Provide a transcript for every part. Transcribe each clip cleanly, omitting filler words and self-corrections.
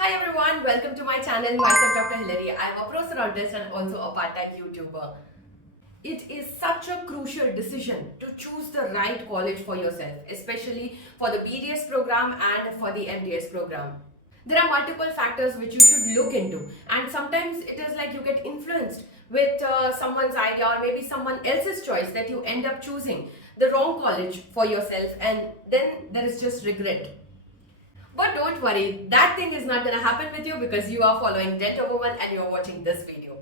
Hi everyone, welcome to my channel. Myself Dr. Hilary. I am a prosthodontist and also a part-time YouTuber. It is such a crucial decision to choose the right college for yourself, especially for the BDS program and for the MDS program. There are multiple factors which you should look into, and sometimes it is like you get influenced with someone's idea or maybe someone else's choice that you end up choosing the wrong college for yourself, and then there is just regret. But don't worry, that thing is not gonna happen with you because you are following Dental Woman and you are watching this video.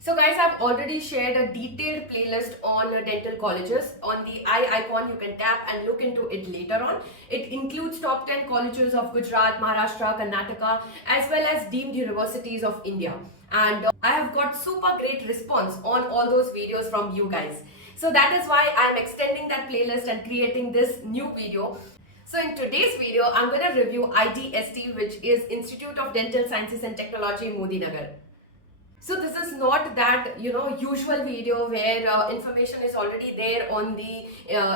So guys, I've already shared a detailed playlist on dental colleges. On the eye icon, you can tap and look into it later on. It includes top 10 colleges of Gujarat, Maharashtra, Karnataka, as well as deemed universities of India. And I have got super great response on all those videos from you guys. So that is why I'm extending that playlist and creating this new video. So in today's video, I'm going to review IDST, which is Institute of Dental Sciences and Technology, Modi Nagar. So this is not that usual video where information is already there on the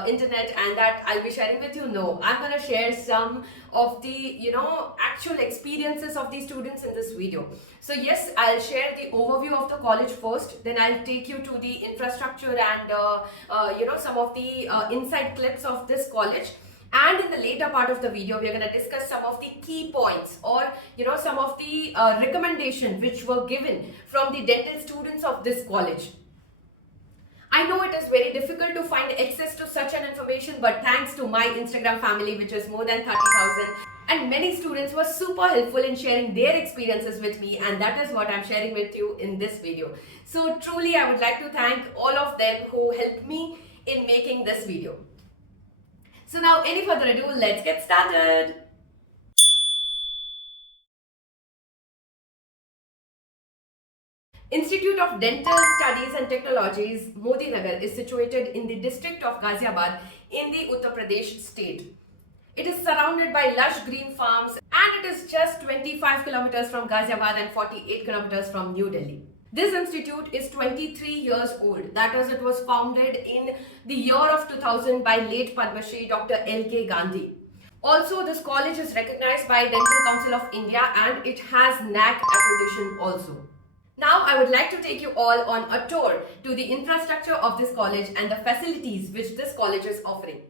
internet and that I'll be sharing with you. No, I'm going to share some of the actual experiences of the students in this video. So yes, I'll share the overview of the college first, then I'll take you to the infrastructure and some of the inside clips of this college. And in the later part of the video, we are going to discuss some of the key points or some of the recommendations which were given from the dental students of this college. I know it is very difficult to find access to such an information, but thanks to my Instagram family, which is more than 30,000, and many students were super helpful in sharing their experiences with me, and that is what I'm sharing with you in this video. So truly, I would like to thank all of them who helped me in making this video. So now, any further ado, let's get started. Institute of Dental Studies and Technologies, Modi Nagar, is situated in the district of Ghaziabad in the Uttar Pradesh state. It is surrounded by lush green farms and it is just 25 kilometers from Ghaziabad and 48 kilometers from New Delhi. This institute is 23 years old. That is, it was founded in the year of 2000 by late Padma Shri Dr. L.K. Gandhi. Also, this college is recognized by Dental Council of India and it has NAC accreditation also. Now, I would like to take you all on a tour to the infrastructure of this college and the facilities which this college is offering.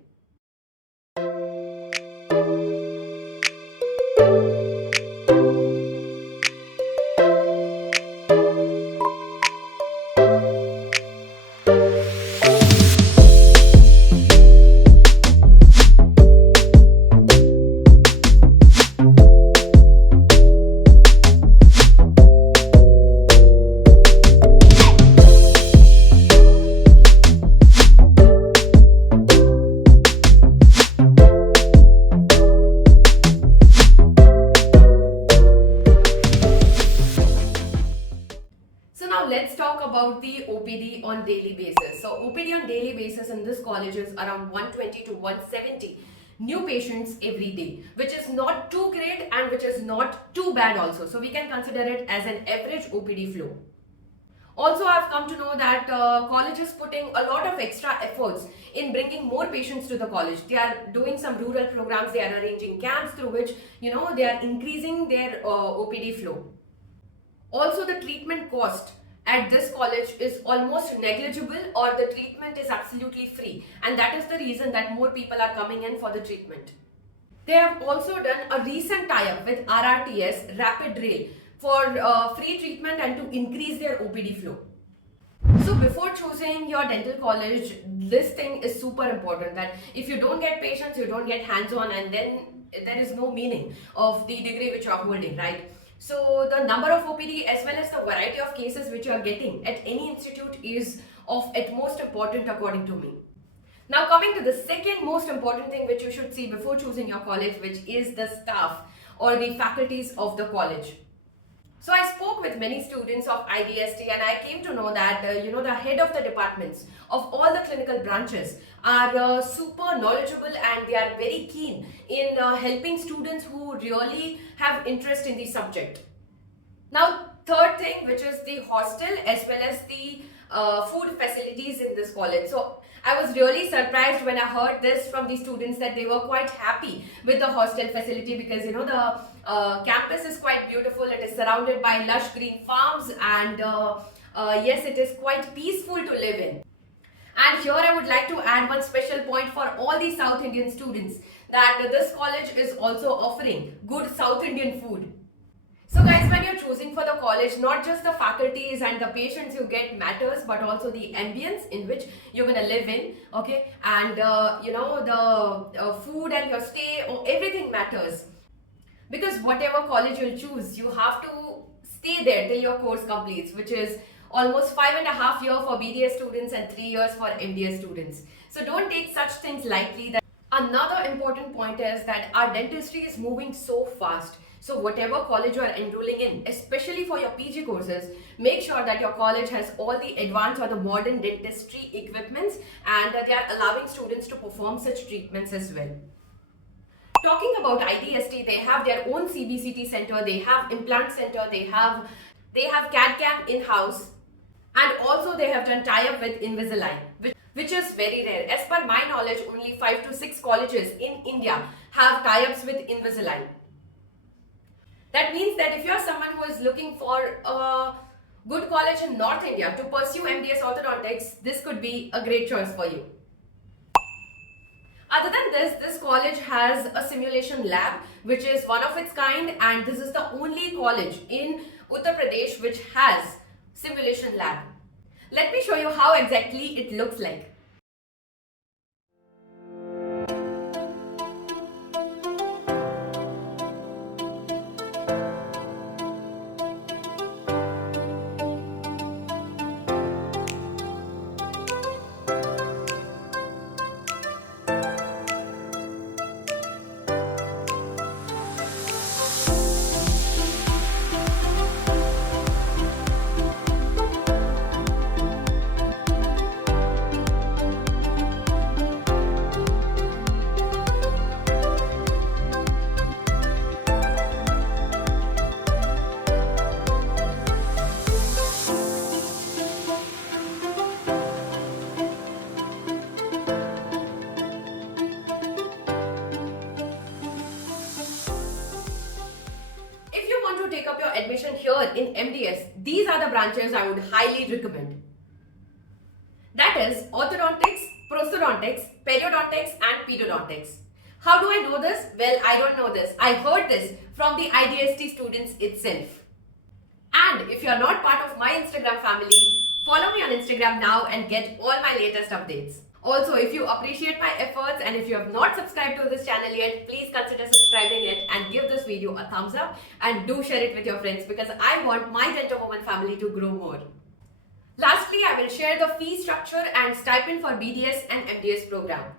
Let's talk about the OPD on daily basis. So OPD on daily basis in this college is around 120 to 170 new patients every day, which is not too great and which is not too bad also. So we can consider it as an average OPD flow. Also, I've come to know that college is putting a lot of extra efforts in bringing more patients to the college. They are doing some rural programs, they are arranging camps through which they are increasing their OPD flow. Also, the treatment cost at this college is almost negligible or the treatment is absolutely free, and that is the reason that more people are coming in for the treatment. They have also done a recent tie-up with RRTS Rapid Rail for free treatment and to increase their OPD flow. So before choosing your dental college, this thing is super important, that if you don't get patients, you don't get hands-on, and then there is no meaning of the degree which you are holding, right? So the number of OPD as well as the variety of cases which you are getting at any institute is of utmost important according to me. Now coming to the second most important thing which you should see before choosing your college, which is the staff or the faculties of the college. So I spoke with many students of IDST and I came to know that the head of the departments of all the clinical branches are super knowledgeable and they are very keen in helping students who really have interest in the subject. Now, third thing, which is the hostel as well as the food facilities in this college. So I was really surprised when I heard this from the students that they were quite happy with the hostel facility because the Campus is quite beautiful. It is surrounded by lush green farms, and yes, it is quite peaceful to live in. And here I would like to add one special point for all the South Indian students, that this college is also offering good South Indian food. So guys, when you're choosing for the college, not just the faculties and the patients you get matters, but also the ambience in which you're gonna live in, okay? And the food and your stay, or everything matters. Because whatever college you'll choose, you have to stay there till your course completes, which is almost 5.5 years for BDS students and 3 years for MDS students. So don't take such things lightly. Another important point is that our dentistry is moving so fast. So whatever college you are enrolling in, especially for your PG courses, make sure that your college has all the advanced or the modern dentistry equipments, and that they are allowing students to perform such treatments as well. Talking about IDST, they have their own CBCT center, they have implant center, they have CAD/CAM in-house, and also they have done tie-up with Invisalign, which is very rare. As per my knowledge, only 5 to 6 colleges in India have tie-ups with Invisalign. That means that if you're someone who is looking for a good college in North India to pursue MDS orthodontics, this could be a great choice for you. Other than this college has a simulation lab, which is one of its kind, and this is the only college in Uttar Pradesh which has simulation lab. Let me show you how exactly it looks like. To take up your admission here in MDS, these are the branches I would highly recommend. That is orthodontics, prosthodontics, periodontics and pedodontics. How do I know this? Well, I don't know this. I heard this from the IDST students itself. And if you are not part of my Instagram family, follow me on Instagram now and get all my latest updates. Also, if you appreciate my efforts and if you have not subscribed to this channel yet, please consider subscribing it and give this video a thumbs up, and do share it with your friends, because I want my Dento Woman family to grow more. Lastly, I will share the fee structure and stipend for BDS and MDS program.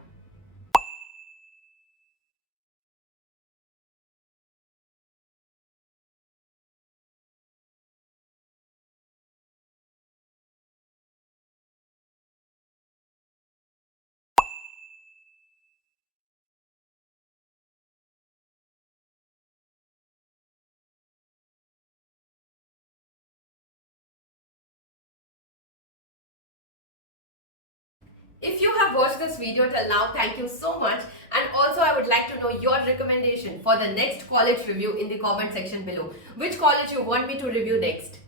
If you have watched this video till now, thank you so much. And also I would like to know your recommendation for the next college review in the comment section below. Which college you want me to review next?